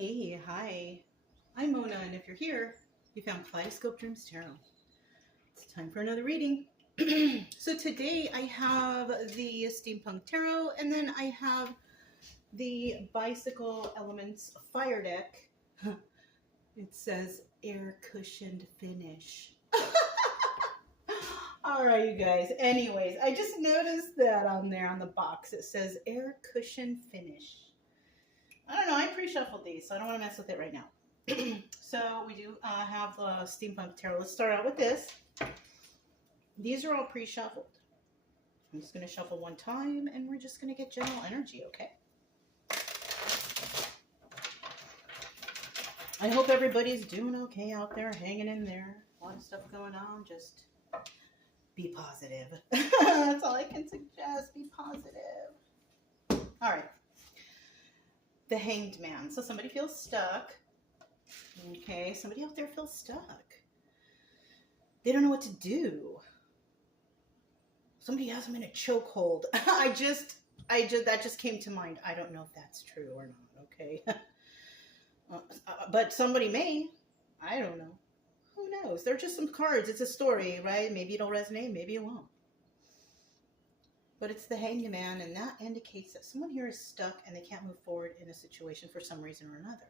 Hey, hi. I'm Mona, and if you're here, you found Kaleidoscope Dreams Tarot. It's time for another reading. So today I have the Steampunk Tarot, and then I have the Bicycle Elements Fire Deck. It says air cushioned finish. All right, you guys. Anyways, I just noticed that on there on the box it says air cushion finish. I don't know. I pre-shuffled these, so I don't want to mess with it right now. So we do have the Steampunk Tarot. Let's start out with this. These are all pre-shuffled. I'm just going to shuffle one time, and we're just going to get general energy, okay? I hope everybody's doing okay out there, hanging in there. A lot of stuff going on. Just be positive. That's all I can suggest. Be positive. All right. The Hanged Man. So somebody feels stuck. Okay, somebody out there feels stuck. They don't know what to do. Somebody has them in a chokehold. That just came to mind. I don't know if that's true or not, okay? But somebody may. I don't know. Who knows? They're just some cards. It's a story, right? Maybe it'll resonate, maybe it won't. But it's the Hanged Man, and that indicates that someone here is stuck and they can't move forward in a situation for some reason or another.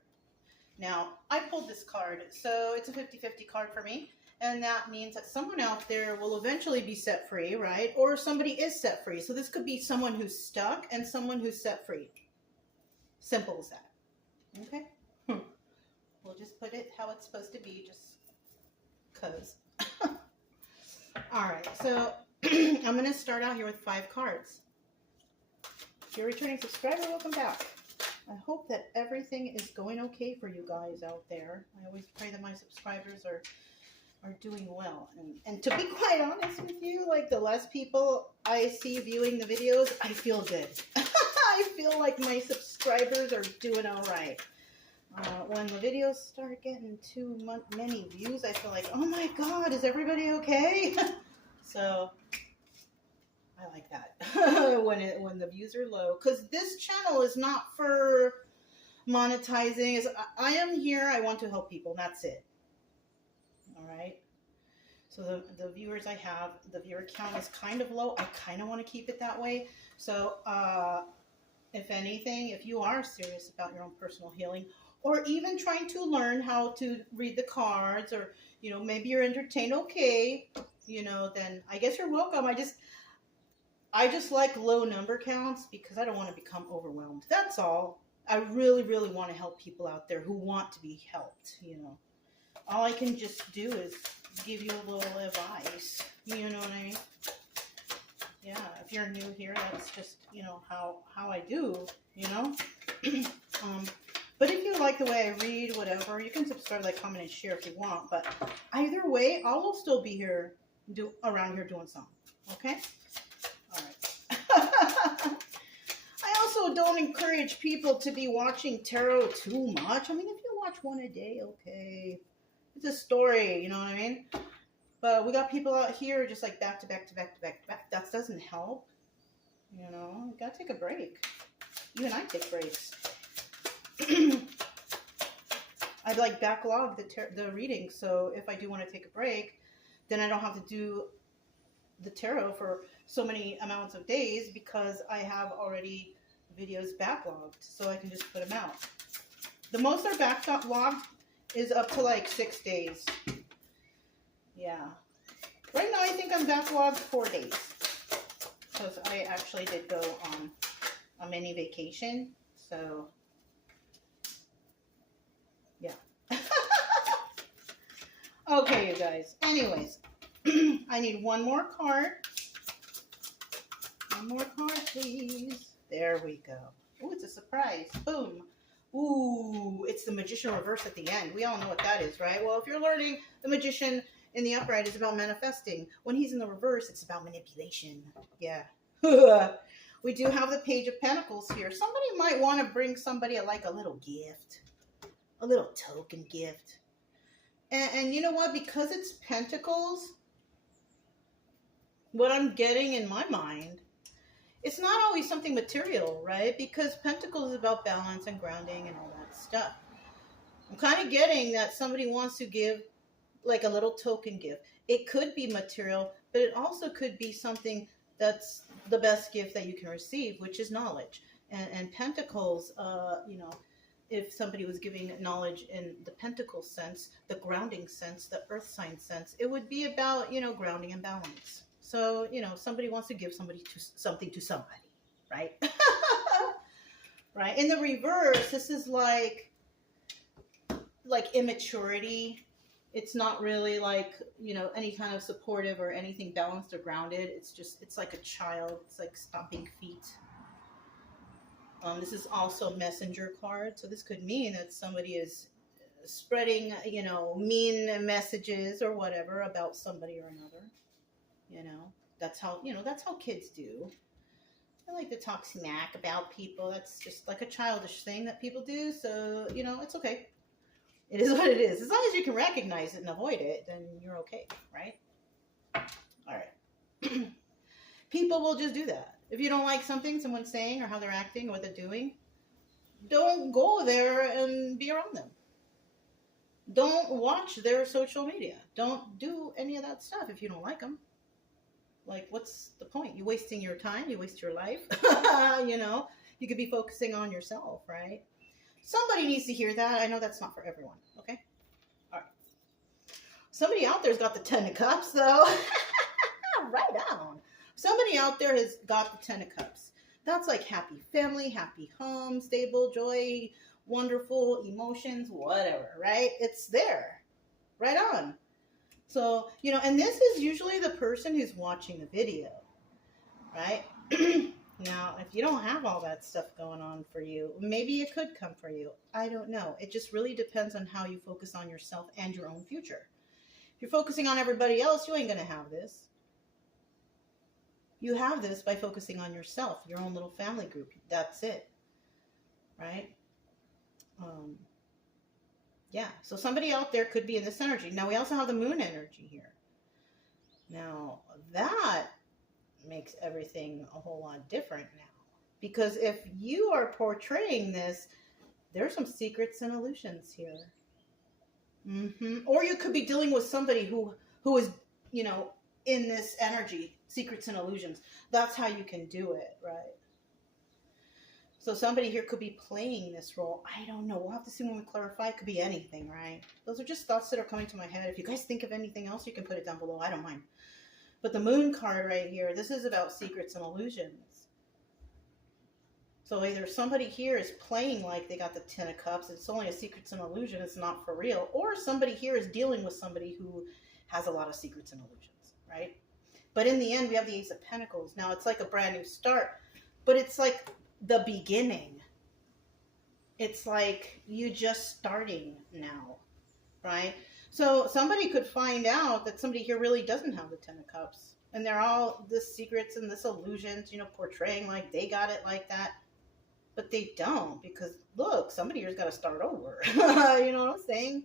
Now, I pulled this card, so it's a 50-50 card for me, and that means that someone out there will eventually be set free, right? Or somebody is set free. So this could be someone who's stuck and someone who's set free. Simple as that. Okay? We'll just put it how it's supposed to be, just because. All right, so I'm going to start out here with 5 cards. If you're a returning subscriber, welcome back. I hope that everything is going okay for you guys out there. I always pray that my subscribers are doing well. And to be quite honest with you, like the less people I see viewing the videos, I feel good. I feel like my subscribers are doing all right. When the videos start getting too many views, I feel like, oh my God, is everybody okay? So I like that when the views are low, because this channel is not for monetizing. I am here. I want to help people. And that's it. All right. So the viewers I have, the viewer count is kind of low. I kind of want to keep it that way. So if anything, if you are serious about your own personal healing, or even trying to learn how to read the cards, or maybe you're entertained, okay, then I guess you're welcome. I just like low number counts because I don't want to become overwhelmed. That's all. I really, really want to help people out there who want to be helped, All I can just do is give you a little advice. You know what I mean? Yeah, if you're new here, that's just, how I do, But if you like the way I read, whatever, you can subscribe, like, comment, and share if you want. But either way, I'll still be here, around here doing something. Okay? All right. I also don't encourage people to be watching tarot too much. I mean, if you watch one a day, okay. It's a story, you know what I mean? But we got people out here just like back to back to back to back to back. That doesn't help. You gotta take a break. Even I take breaks. I like backlog the reading, so if I do want to take a break, then I don't have to do the tarot for so many amounts of days because I have already videos backlogged, so I can just put them out. The most are backlogged is up to like 6 days. Yeah. Right now I think I'm backlogged 4 days because I actually did go on a mini vacation, so yeah. Okay, you guys. Anyways, I need one more card. One more card, please. There we go. Oh, it's a surprise. Boom. Ooh, it's the Magician reverse at the end. We all know what that is, right? Well, if you're learning, the Magician in the upright is about manifesting. When he's in the reverse, it's about manipulation. Yeah. We do have the Page of Pentacles here. Somebody might want to bring somebody a little gift. A little token gift. And you know what? Because it's Pentacles, what I'm getting in my mind, it's not always something material, right? Because Pentacles is about balance and grounding and all that stuff. I'm kind of getting that somebody wants to give like a little token gift. It could be material, but it also could be something that's the best gift that you can receive, which is knowledge. And pentacles, if somebody was giving knowledge in the pentacle sense, the grounding sense, the earth sign sense, it would be about, grounding and balance. So, somebody wants to give something to somebody, right? Right. In the reverse, this is like immaturity. It's not really like, any kind of supportive or anything balanced or grounded. It's like a child. It's like stomping feet. This is also messenger card. So this could mean that somebody is spreading, mean messages or whatever about somebody or another. That's how kids do. I like to talk smack about people. That's just like a childish thing that people do. So, it's okay. It is what it is. As long as you can recognize it and avoid it, then you're okay, right? All right. People will just do that. If you don't like something someone's saying or how they're acting or what they're doing, don't go there and be around them. Don't watch their social media. Don't do any of that stuff if you don't like them. Like, what's the point? You're wasting your time. You waste your life. You could be focusing on yourself, right? Somebody needs to hear that. I know that's not for everyone, okay? All right. Somebody out there's got the 10 of Cups, though. Right on. Somebody out there has got the 10 of Cups. That's like happy family, happy home, stable, joy, wonderful emotions, whatever, right? It's there. Right on. So, and this is usually the person who's watching the video, right? Now, if you don't have all that stuff going on for you, maybe it could come for you. I don't know. It just really depends on how you focus on yourself and your own future. If you're focusing on everybody else, you ain't going to have this. You have this by focusing on yourself, your own little family group. That's it. Right? Yeah. So somebody out there could be in this energy. Now, we also have the moon energy here. Now, that makes everything a whole lot different now. Because if you are portraying this, there's some secrets and illusions here. Or you could be dealing with somebody who is, in this energy, secrets and illusions. That's how you can do it, right? So somebody here could be playing this role. I don't know. We'll have to see when we clarify. It could be anything, right? Those are just thoughts that are coming to my head. If you guys think of anything else, you can put it down below. I don't mind. But the moon card right here, this is about secrets and illusions. So either somebody here is playing like they got the 10 of Cups, it's only a secrets and illusion, it's not for real, or somebody here is dealing with somebody who has a lot of secrets and illusions, right? But in the end, we have the Ace of Pentacles. Now, it's like a brand new start, but it's like the beginning. It's like you just starting now, right? So somebody could find out that somebody here really doesn't have the 10 of Cups. And they're all the secrets and this illusions, portraying like they got it like that. But they don't, because look, somebody here's got to start over. You know what I'm saying?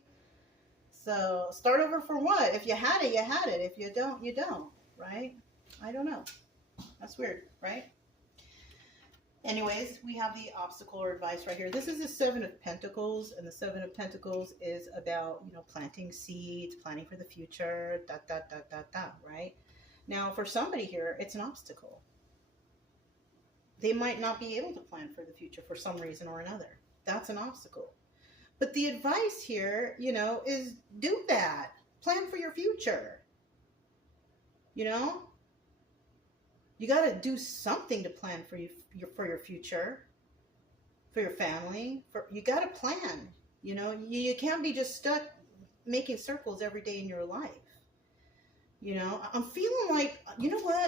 So start over for what? If you had it, you had it. If you don't, you don't, right? I don't know. That's weird, right? Anyways, we have the obstacle or advice right here. This is the 7 of Pentacles, and the 7 of Pentacles is about, planting seeds, planning for the future, right? Now, for somebody here, it's an obstacle. They might not be able to plan for the future for some reason or another. That's an obstacle. But the advice here, is do that. Plan for your future. You got to do something to plan for your future, for your family. You got to plan. You can't be just stuck making circles every day in your life. I'm feeling like,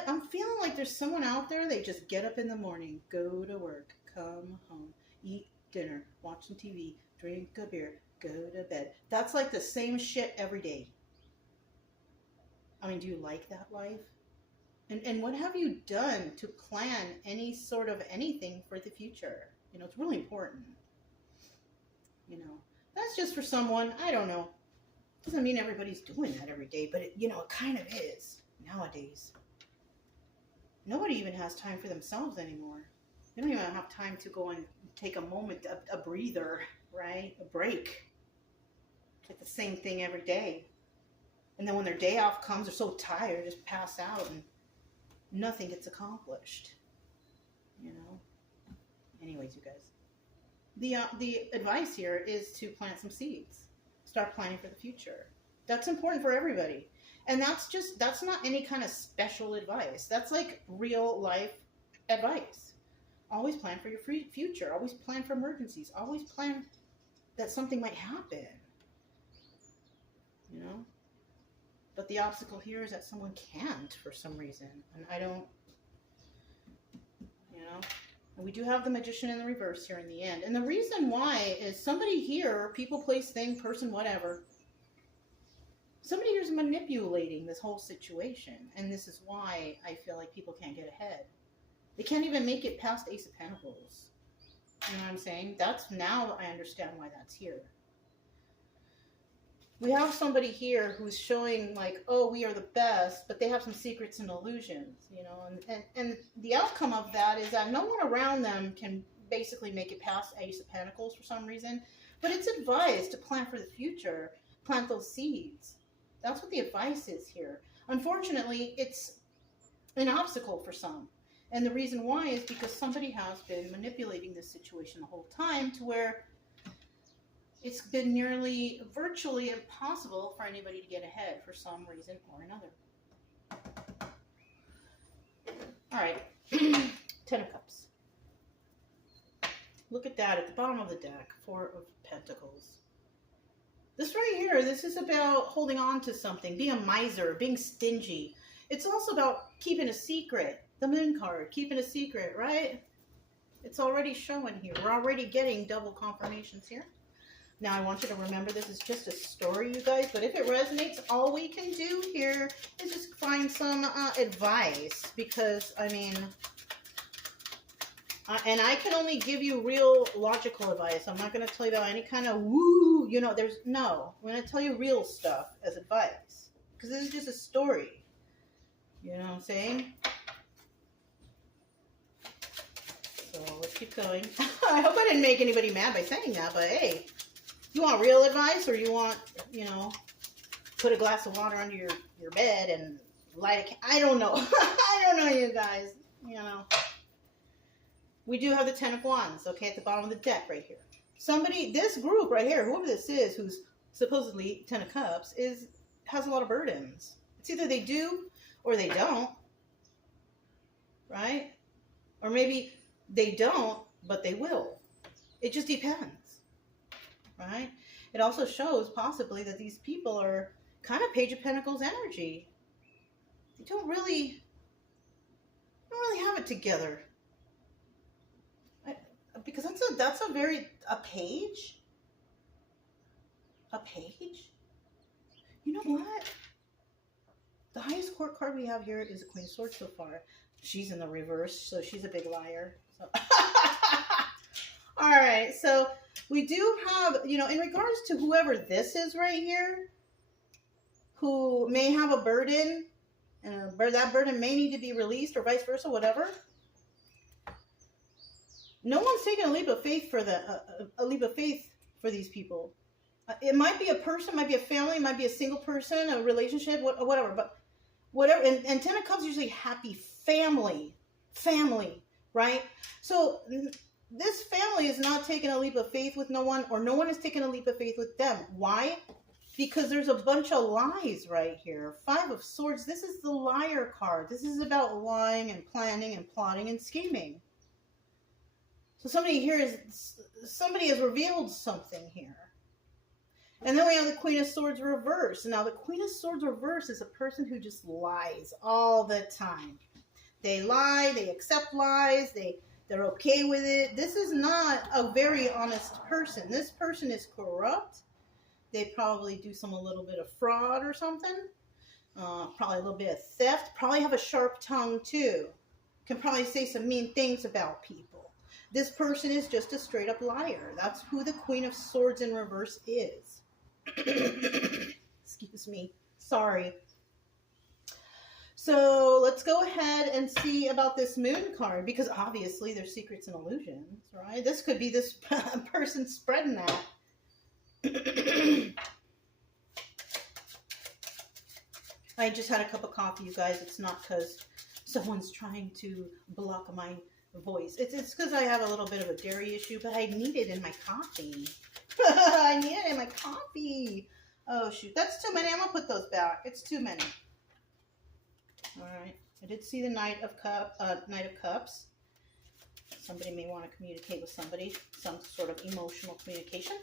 I'm feeling like there's someone out there, they just get up in the morning, go to work, come home, eat dinner, watch some TV, drink a beer, go to bed. That's like the same shit every day. I mean, do you like that life? And what have you done to plan any sort of anything for the future? It's really important. That's just for someone. I don't know. Doesn't mean everybody's doing that every day, but it kind of is nowadays. Nobody even has time for themselves anymore. They don't even have time to go and take a moment, a breather, right? A break. It's like the same thing every day. And then when their day off comes, they're so tired, just pass out, and nothing gets accomplished. You know? Anyways, you guys. The advice here is to plant some seeds. Start planning for the future. That's important for everybody. And that's not any kind of special advice. That's like real life advice. Always plan for your future. Always plan for emergencies. Always plan that something might happen. You know? But the obstacle here is that someone can't for some reason. And I don't, you know? And we do have the Magician in the reverse here in the end. And the reason why is somebody here, people, place, thing, person, whatever, somebody here is manipulating this whole situation. And this is why I feel like people can't get ahead. They can't even make it past Ace of Pentacles. You know what I'm saying? Now I understand why that's here. We have somebody here who's showing like, oh, we are the best, but they have some secrets and illusions, you know, and the outcome of that is that no one around them can basically make it past Ace of Pentacles for some reason, but it's advised to plan for the future, plant those seeds. That's what the advice is here. Unfortunately, it's an obstacle for some, and the reason why is because somebody has been manipulating this situation the whole time to where it's been nearly virtually impossible for anybody to get ahead for some reason or another. All right, 10 of Cups. Look at that at the bottom of the deck, 4 of Pentacles. This right here, this is about holding on to something, being a miser, being stingy. It's also about keeping a secret. The Moon card, keeping a secret, right? It's already showing here. We're already getting double confirmations here. Now, I want you to remember this is just a story, you guys, but if it resonates, all we can do here is just find some advice, because, I mean, and I can only give you real logical advice. I'm not going to tell you about any kind of woo, you know, no. I'm going to tell you real stuff as advice, because this is just a story. You know what I'm saying? So, let's keep going. I hope I didn't make anybody mad by saying that, but hey. You want real advice, or you want, you know, put a glass of water under your bed and light a I don't know. I don't know, you guys. You know. We do have the 10 of Wands, okay, at the bottom of the deck right here. Somebody, this group right here, whoever this is, who's supposedly 10 of Cups, has a lot of burdens. It's either they do or they don't, right? Or maybe they don't, but they will. It just depends. Right? It also shows possibly that these people are kind of Page of Pentacles energy. They don't really have it together. Because that's a page? A page? You know what? The highest court card we have here is the Queen of Swords so far. She's in the reverse, so she's a big liar. So. All right, so we do have, you know, in regards to whoever this is right here, who may have a burden, and that burden may need to be released, or vice versa, whatever. No one's taking a leap of faith for these people. It might be a person, might be a family, might be a single person, a relationship, whatever. But whatever, and 10 of Cups usually happy family, right? So this family is not taking a leap of faith with no one, or no one is taking a leap of faith with them. Why? Because there's a bunch of lies right here. 5 of Swords, this is the liar card. This is about lying and planning and plotting and scheming. So somebody has revealed something here. And then we have the Queen of Swords reverse. Now the Queen of Swords reverse is a person who just lies all the time. They lie, they accept lies, they're okay with it. This is not a very honest person. This person is corrupt. They probably do a little bit of fraud or something. Probably a little bit of theft. Probably have a sharp tongue too. Can probably say some mean things about people. This person is just a straight up liar. That's who the Queen of Swords in reverse is. Excuse me. Sorry. So let's go ahead and see about this Moon card, because obviously there's secrets and illusions, right? This could be this person spreading that. I just had a cup of coffee, you guys. It's not because someone's trying to block my voice. It's because I have a little bit of a dairy issue, but I need it in my coffee. I need it in my coffee. Oh, shoot. That's too many. I'm going to put those back. It's too many. All right. I did see the Knight of Cups. Somebody may want to communicate with somebody. Some sort of emotional communication.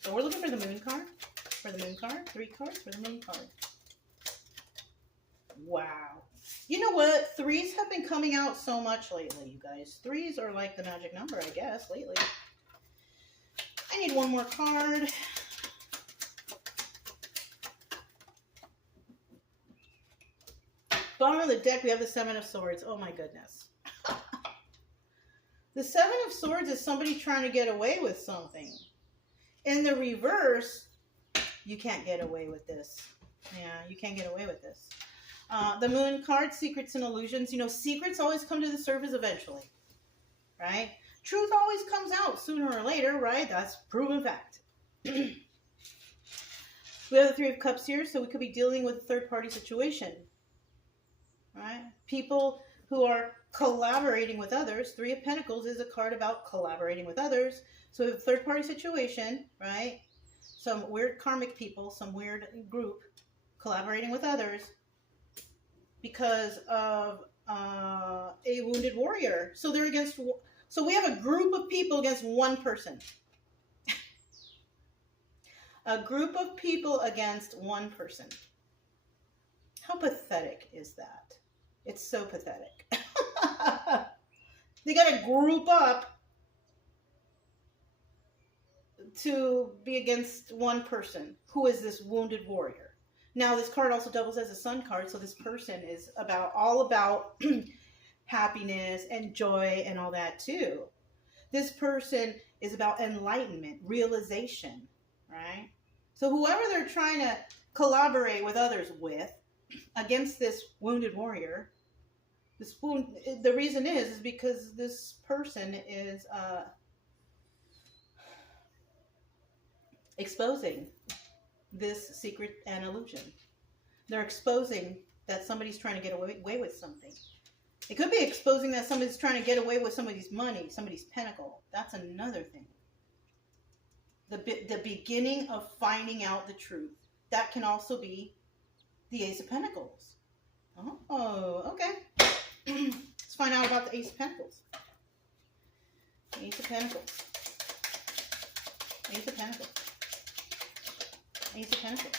So we're looking for the Moon card. For the Moon card. 3 cards for the Moon card. Wow. You know what? 3s have been coming out so much lately, you guys. 3s are like the magic number, I guess, lately. I need one more card. Bottom of the deck, we have the 7 of Swords. Oh my goodness. The 7 of Swords is somebody trying to get away with something. In the reverse, you can't get away with this. Yeah, you can't get away with this. The Moon card, secrets and illusions. You know, secrets always come to the surface eventually, right? Truth always comes out sooner or later, right? That's proven fact. We have the 3 of Cups here, so we could be dealing with a third-party situation, right? People who are collaborating with others. 3 of Pentacles is a card about collaborating with others. So we have a third-party situation, right? Some weird karmic people, some weird group collaborating with others because of a wounded warrior. So they're against. So we have a group of people against one person. A group of people against one person. How pathetic is that? It's so pathetic. They got to group up to be against one person. Who is this wounded warrior? Now, this card also doubles as a Sun card, so this person is all about happiness and joy and all that too. This person is about enlightenment, realization, right? So whoever they're trying to collaborate with others with against this wounded warrior, the reason is because this person is exposing this secret and illusion. They're exposing that somebody's trying to get away with something. It could be exposing that somebody's trying to get away with somebody's money, somebody's pentacle. That's another thing. The beginning of finding out the truth. That can also be the Ace of Pentacles. Oh, okay. Let's find out about the Ace of Pentacles. Ace of Pentacles. Ace of Pentacles. Ace of Pentacles.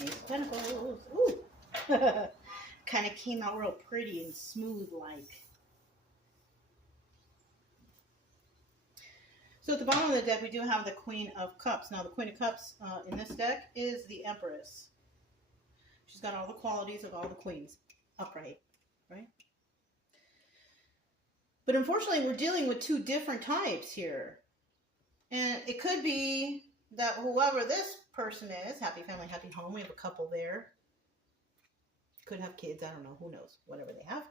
Ace of Pentacles. Ooh. Kind of came out real pretty and smooth like. So at the bottom of the deck, we do have the Queen of Cups. Now, the Queen of Cups in this deck is the Empress. She's got all the qualities of all the queens upright, right? But unfortunately, we're dealing with 2 different types here. And it could be that whoever this person is, happy family, happy home, we have a couple there. Could have kids, I don't know, who knows, whatever they have.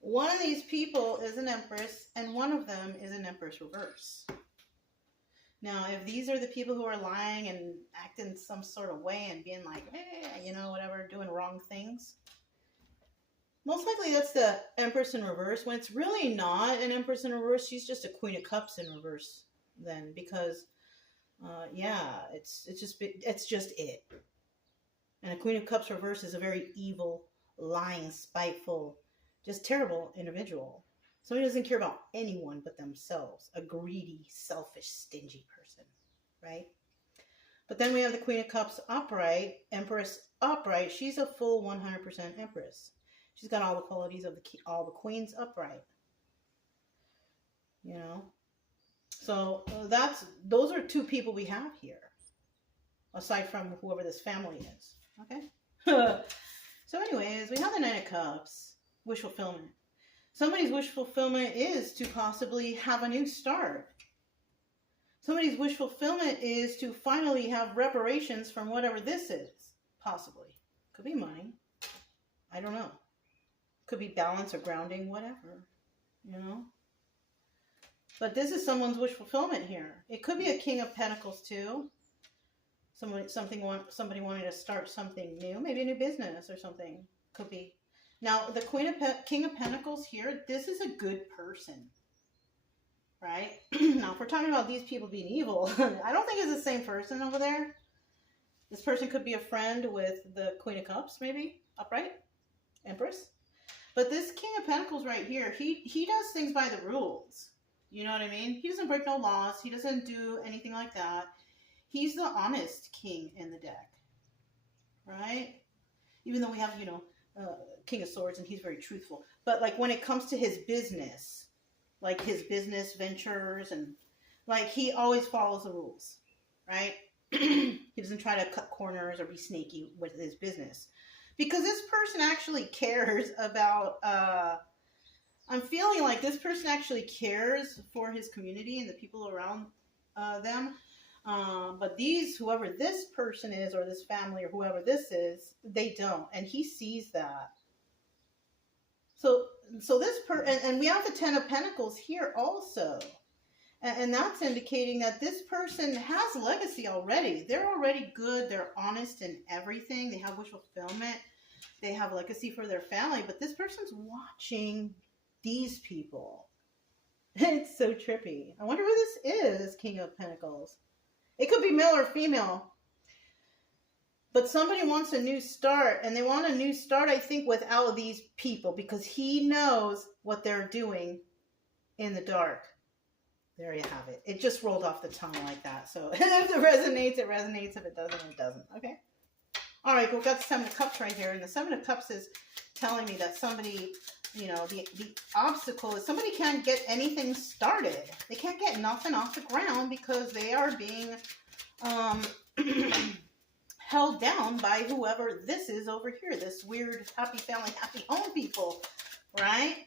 One of these people is an Empress, and one of them is an Empress reverse. Now, if these are the people who are lying and acting some sort of way and being like, you know, whatever, doing wrong things, most likely that's the Empress in reverse. When it's really not an Empress in reverse, she's just a Queen of Cups in reverse then, because, yeah, it's just it. And a Queen of Cups reverse is a very evil, lying, spiteful, just terrible individual. Somebody doesn't care about anyone but themselves. A greedy, selfish, stingy person, right? But then we have the Queen of Cups upright, Empress upright. She's a full 100% Empress. She's got all the qualities of all the queens upright. You know? So those are 2 people we have here. Aside from whoever this family is. Okay? So anyways, we have the Knight of Cups. Wish fulfillment. Somebody's wish fulfillment is to possibly have a new start. Somebody's wish fulfillment is to finally have reparations from whatever this is. Possibly. Could be money. I don't know. Could be balance or grounding, whatever. You know? But this is someone's wish fulfillment here. It could be a King of Pentacles too. Somebody wanting to start something new, maybe a new business or something. Could be. Now, the King of Pentacles here, this is a good person, right? Now, if we're talking about these people being evil, I don't think it's the same person over there. This person could be a friend with the Queen of Cups, maybe, upright, Empress. But this King of Pentacles right here, he does things by the rules. You know what I mean? He doesn't break no laws. He doesn't do anything like that. He's the honest king in the deck, right? Even though we have, King of Swords, and he's very truthful. But, like, when it comes to his business, like his business ventures, and, like, he always follows the rules, right? He doesn't try to cut corners or be sneaky with his business. Because this person actually cares about, I'm feeling like this person actually cares for his community and the people around them. But whoever this person is, or this family, or whoever this is, they don't, and he sees that. So this and we have the Ten of Pentacles here also, and that's indicating that this person has legacy already. They're already good. They're honest in everything. They have wish fulfillment. They have legacy for their family. But this person's watching these people. It's so trippy. I wonder who this is. This King of Pentacles. It could be male or female. But somebody wants a new start. And they want a new start, I think, without these people. Because he knows what they're doing in the dark. There you have it. It just rolled off the tongue like that. So if it resonates, it resonates. If it doesn't, it doesn't. Okay? All right. We've got the Seven of Cups right here. And the Seven of Cups is telling me that somebody... the obstacle is somebody can't get anything started. They can't get nothing off the ground because they are being held down by whoever this is over here. This weird happy family, happy home people, right?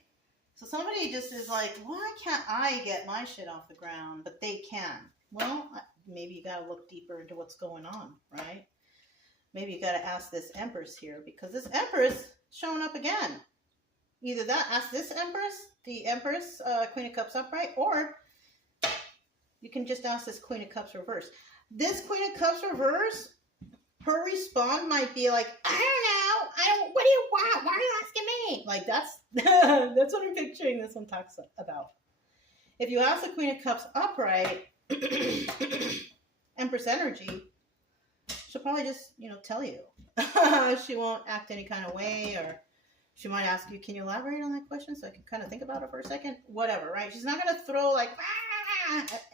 So somebody just is like, why can't I get my shit off the ground? But they can. Well, maybe you got to look deeper into what's going on, right? Maybe you got to ask this Empress here, because this Empress showing up again. Either that, ask this Empress, the Empress, Queen of Cups upright, or you can just ask this Queen of Cups reverse. This Queen of Cups reverse, her response might be like, I don't know, what do you want? Why are you asking me? Like, that's what I'm picturing this one talks about. If you ask the Queen of Cups upright, Empress energy, she'll probably just, tell you. She won't act any kind of way, or she might ask you, can you elaborate on that question so I can kind of think about it for a second? Whatever, right? She's not going to throw like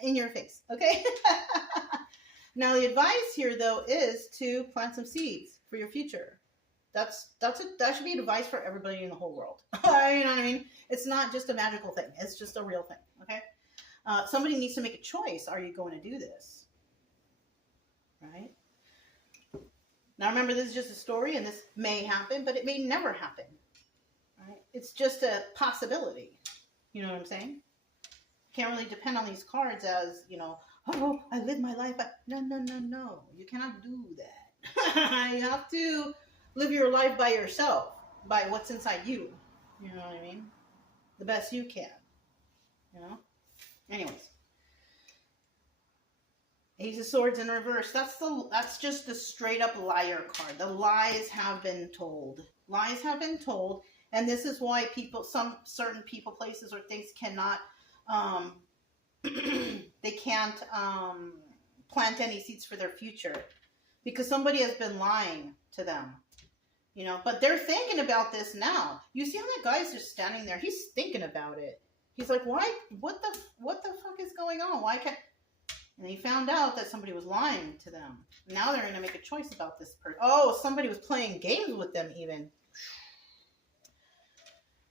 in your face, okay? Now, the advice here, though, is to plant some seeds for your future. That should be advice for everybody in the whole world. You know what I mean? It's not just a magical thing. It's just a real thing, okay? Somebody needs to make a choice. Are you going to do this? Right? Now, remember, this is just a story, and this may happen, but it may never happen. Right? It's just a possibility. You know what I'm saying? Can't really depend on these cards as, oh, I live my life. No. You cannot do that. You have to live your life by yourself, by what's inside you. You know what I mean? The best you can. Anyways. Ace of Swords in reverse. That's just the straight up liar card. The lies have been told. Lies have been told. And this is why some certain people, places, or things cannot, they can't plant any seeds for their future. Because somebody has been lying to them. But they're thinking about this now. You see how that guy's just standing there? He's thinking about it. He's like, why? What the fuck is going on? Why can't... And he found out that somebody was lying to them. Now they're going to make a choice about this person. Oh, somebody was playing games with them even.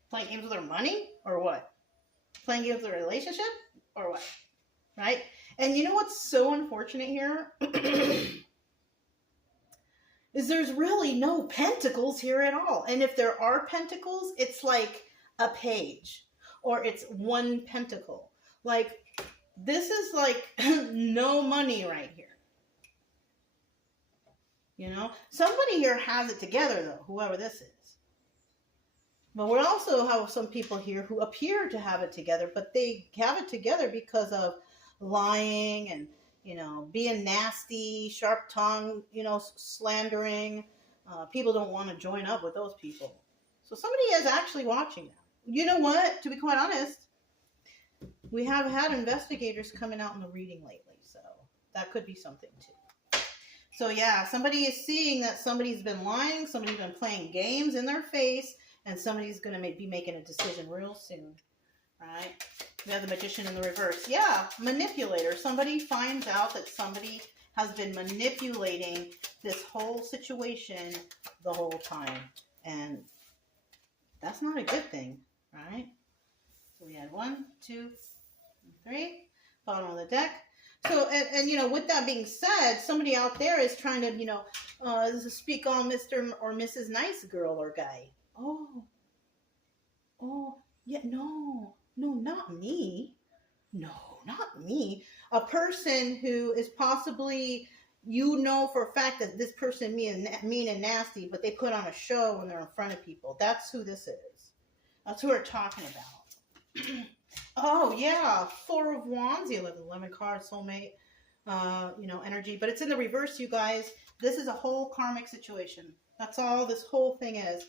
Playing games with their money? Or what? Playing games with their relationship? Or what? Right? And you know what's so unfortunate here? Is there's really no pentacles here at all. And if there are pentacles, it's like a page. Or it's one pentacle. Like... This is like no money right here. Somebody here has it together though, whoever this is. But we also have some people here who appear to have it together, but they have it together because of lying and, you know, being nasty, sharp tongue, you know, slandering. People don't want to join up with those people. So somebody is actually watching them. You know what? To be quite honest, we have had investigators coming out in the reading lately, so that could be something too. So yeah, somebody is seeing that somebody's been lying, somebody's been playing games in their face, and somebody's going to be making a decision real soon, right? We have the Magician in the reverse. Yeah, manipulator. Somebody finds out that somebody has been manipulating this whole situation the whole time, and that's not a good thing, right? So we had 1, 2, 3, bottom of the deck. So, and you know, with that being said, somebody out there is trying to, you know, speak on Mr. or Mrs. Nice Girl or guy. Oh, yeah, no, not me. No, not me. A person who is possibly, you know for a fact that this person mean and nasty, but they put on a show when they're in front of people. That's who this is. That's who we're talking about. Oh, yeah. 4 of Wands, the 11 card, soulmate, you know, energy. But it's in the reverse, you guys. This is a whole karmic situation. That's all this whole thing is.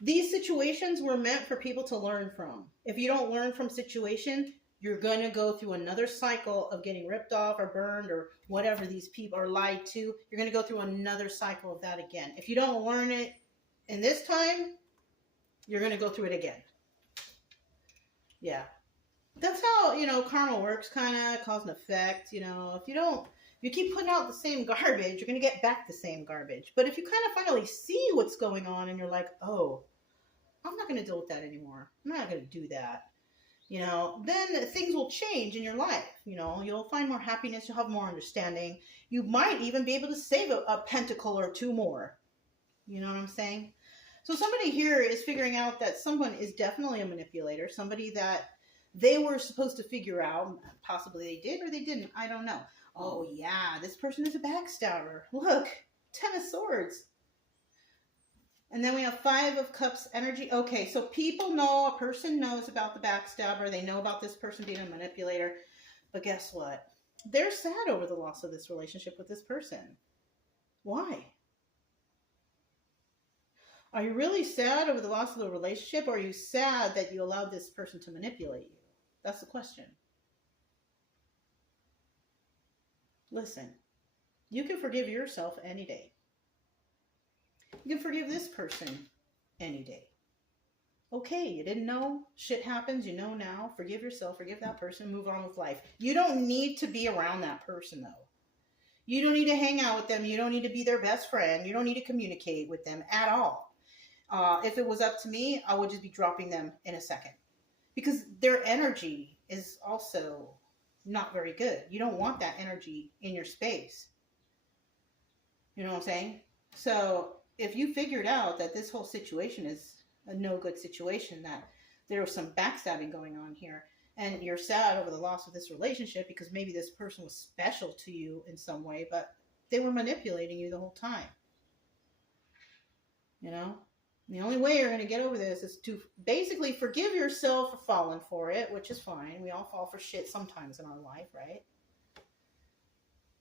These situations were meant for people to learn from. If you don't learn from situation, you're going to go through another cycle of getting ripped off or burned or whatever these people are lied to. You're going to go through another cycle of that again. If you don't learn it in this time, you're going to go through it again. Yeah. That's how, you know, karma works, kind of cause and effect. You know, if you keep putting out the same garbage, you're going to get back the same garbage. But if you kind of finally see what's going on and you're like, oh, I'm not going to deal with that anymore. I'm not going to do that. You know, then things will change in your life. You know, you'll find more happiness. You'll have more understanding. You might even be able to save a pentacle or 2 more. You know what I'm saying? So somebody here is figuring out that someone is definitely a manipulator. Somebody that they were supposed to figure out. Possibly they did or they didn't. I don't know. Oh, yeah, this person is a backstabber. Look, 10 of Swords. And then we have 5 of Cups energy. Okay, so people know, a person knows about the backstabber. They know about this person being a manipulator. But guess what? They're sad over the loss of this relationship with this person. Why? Are you really sad over the loss of the relationship, or are you sad that you allowed this person to manipulate you? That's the question. Listen, you can forgive yourself any day. You can forgive this person any day. Okay, you didn't know. Shit happens. You know now. Forgive yourself. Forgive that person. Move on with life. You don't need to be around that person, though. You don't need to hang out with them. You don't need to be their best friend. You don't need to communicate with them at all. If it was up to me, I would just be dropping them in a second. Because their energy is also not very good. You don't want that energy in your space. You know what I'm saying? So if you figured out that this whole situation is a no good situation, that there was some backstabbing going on here, and you're sad over the loss of this relationship because maybe this person was special to you in some way, but they were manipulating you the whole time. You know? The only way you're going to get over this is to basically forgive yourself for falling for it, which is fine. We all fall for shit sometimes in our life, right?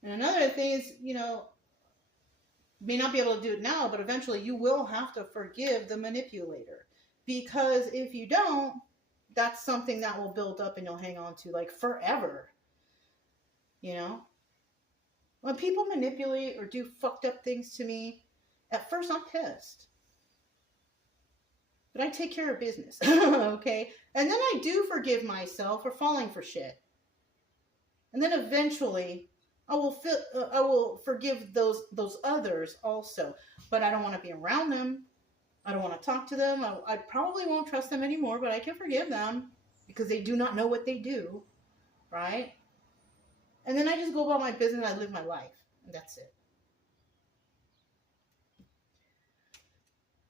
And another thing is, you know, may not be able to do it now, but eventually you will have to forgive the manipulator. Because if you don't, that's something that will build up and you'll hang on to like forever. You know? When people manipulate or do fucked up things to me, at first I'm pissed. But I take care of business, okay? And then I do forgive myself for falling for shit. And then eventually I will forgive those others also. But I don't want to be around them. I don't want to talk to them. I probably won't trust them anymore, but I can forgive them because they do not know what they do, right? And then I just go about my business and I live my life. And that's it.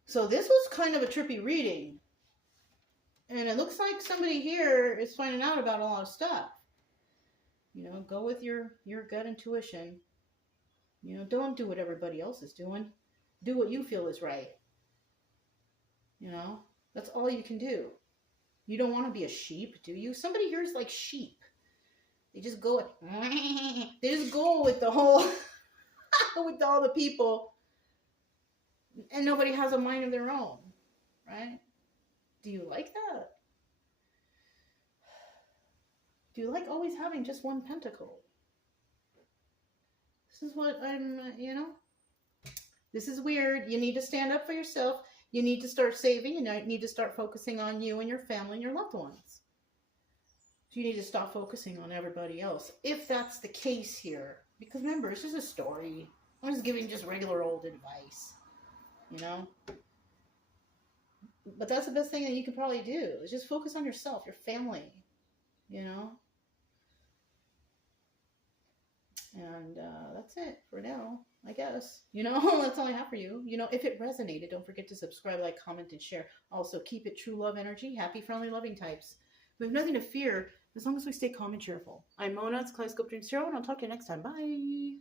So this was kind of a trippy reading. And it looks like somebody here is finding out about a lot of stuff. You know, go with your gut intuition. You know, don't do what everybody else is doing. Do what you feel is right. You know, that's all you can do. You don't want to be a sheep, do you? Somebody here is like sheep. They just go with the whole, with all the people, and nobody has a mind of their own, right? Do you like that? Do you like always having just one pentacle? This is what this is weird. You need to stand up for yourself. You need to start saving. You need to start focusing on you and your family and your loved ones. You need to stop focusing on everybody else, if that's the case here. Because remember, it's just a story. I'm just giving just regular old advice, But that's the best thing that you can probably do, is just focus on yourself, your family, And that's it for now, I guess. That's all I have for you. If it resonated, don't forget to subscribe, like, comment, and share. Also, keep it true love energy, happy, friendly, loving types. We have nothing to fear as long as we stay calm and cheerful. I'm Mona, it's Kaleidoscope Dreams Tarot, and I'll talk to you next time. Bye.